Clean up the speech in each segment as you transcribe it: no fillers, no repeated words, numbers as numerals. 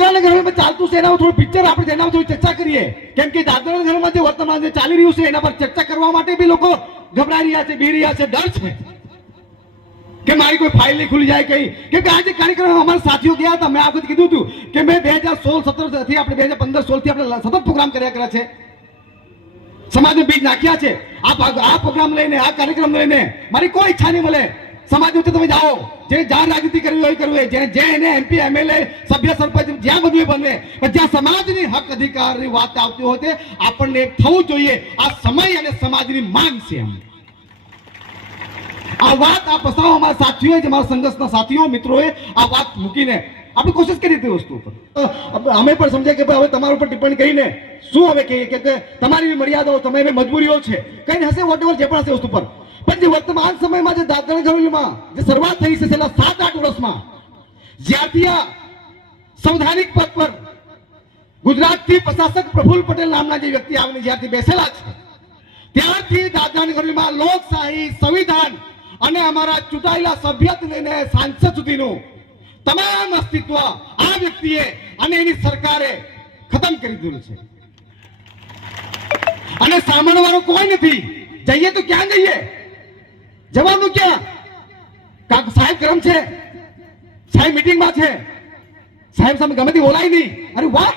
દાદરાના ઘરમાં ચાલતું છે એના થોડું પિક્ચર આપણે એના થોડી ચર્ચા કરીએ, કેમ કે દાદરાના ઘરમાં જે વર્તમાન જે ચાલી રહ્યું છે એના પર ચર્ચા કરવા માટે બી લોકો ગભરાઈ રહ્યા છે, બી રહ્યા છે, ડર છે કે મારી કોઈ ફાઇલ નહીં ખુલી જાય કઈ. કેમ કે આજે કાર્યક્રમ અમારા સાથીઓ ગયા હતા, મેં આ વખત કીધું હતું કે મેં 2016-17 થી આપણે 2015-16 થી આપણે સતત પ્રોગ્રામ કર્યા છે, સમાજને બીજ નાખ્યા છે. આ પ્રોગ્રામ લઈને, આ કાર્યક્રમ લઈને મારી કોઈ ઈચ્છા નહીં મળે સમાજ વચ્ચે તમે જાઓ, જે જ્યાં રાજનીતિ કરવી હોય કરવી, જે એને MP MLA સભ્ય સરપંચ જ્યાં બધું બને, પણ જ્યાં સમાજની હક અધિકારની વાત આવતી હોય તે આપણને એક થવું જોઈએ. આ સમય અને સમાજની માંગ છે. આ વાત આ પ્રસ્તાવ અમારા સાથીઓએ, અમારા સંઘર્ષના સાથીઓ મિત્રોએ આ વાત મૂકીને આપણે કોશિશ કરી હતી વસ્તુ ઉપર. અમે પણ સમજ્યા કે ભાઈ હવે તમારા ઉપર ટિપ્પણી કરીને શું હવે કહીએ કે તમારી મર્યાદાઓ, તમારી મજબૂરીઓ છે, કઈ હશે વોટેવર જે પણ હશે વસ્તુ પર. પણ જે વર્તમાન સમયમાં જે દાદરાના ઘરોલીમાં જે શરૂઆત થઈ છે છેલ્લા 7-8 વર્ષમાં, જ્યારથી આ સંવૈધાનિક પદ પર ગુજરાતથી પ્રશાસક પ્રફુલ્લ પટેલ નામના જે વ્યક્તિ આવીને જ્યારથી બેસેલા છે ત્યારથી દાદરાના ઘરોલીમાં લોકશાહી, સંવિધાન અને અમારા ચૂંટાયેલા સભ્યથી લઈને સાંસદ સુધીનું તમામ અસ્તિત્વ આ વ્યક્તિએ અને એની સરકારે ખતમ કરી દીધું છે. અને સાંભળવાનું કોઈ નથી. જઈએ તો ક્યાં જઈએ? જવાનું ક્યાં? સાહેબ ગરમ છે, સાહેબ મીટિંગમાં છે, સાહેબ સામે ગમે તે બોલાય નહીં. અરે વાહ,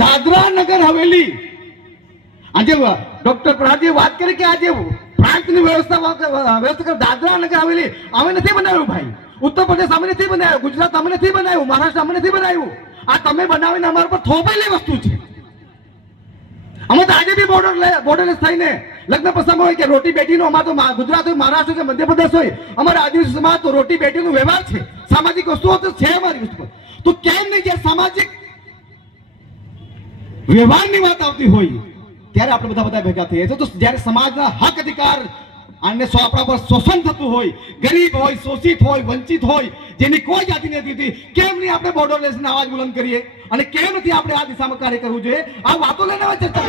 દાદરા નગર હવેલી આજે ડોક્ટર પ્રહારજીએ વાત કરી કે આજે પ્રાંતની વ્યવસ્થા દાદરા નગર હવેલી અમે નથી બનાવ્યું ભાઈ. ઉત્તર પ્રદેશ અમે નથી બનાવ્યું, ગુજરાત અમે નથી બનાવ્યું, મહારાષ્ટ્ર અમે નથી બનાવ્યું. આ તમે બનાવીને અમારા પર થોપેલી વસ્તુ છે. અમે તો આજે બી બોર્ડરલેસ થઈને લગ્ન પ્રસંગ હોય કે રોટી બેટીનો, અમારે તો ગુજરાત હોય, મહારાષ્ટ્ર કે મધ્યપ્રદેશ હોય, અમારા આદિવાસી સમાજ તો રોટી બેટીનો વ્યવહાર છે, સામાજિક વસ્તુઓ તો છે અમારી વસ્તુ. તો કેમ નહીં જે સામાજિક વ્યવહારની વાત આવતી હોય ત્યારે આપણે બધા ભેગા થઈએ છીએ. તો જ્યારે સમાજના હક અધિકાર અને આપણા પર શોષણ થતું હોય, ગરીબ હોય, શોષિત હોય, વંચિત હોય, જેની કોઈ જાતિ નથી, કેમ નહીં આપણે બોર્ડરલેસનો અવાજ બુલંદ કરીએ અને કેમ નથી આપણે આ દિશામાં કાર્ય કરવું જોઈએ? આ વાતો લઈને ચર્ચા